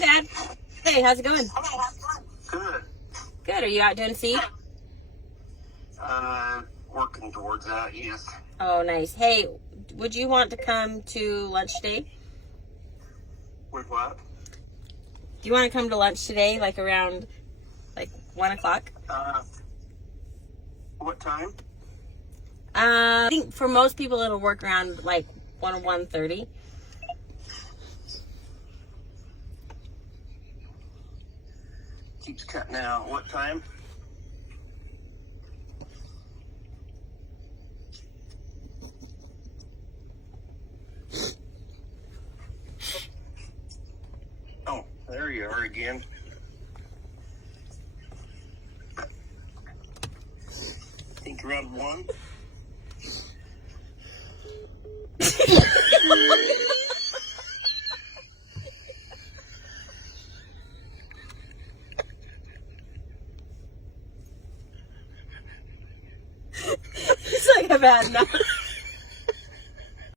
Hi, Dad. Hey, how's it going? Good. Good. Are you out doing seed? Working towards that, yes. Oh, nice. Hey, would you want to come to lunch today? With what? Do you want to come to lunch today, like around 1 o'clock? What time? I think for most people it'll work around like 1 or 1:30. Keeps cutting out. What time? Oh, there you are again. Think around 1? It's like I've had enough.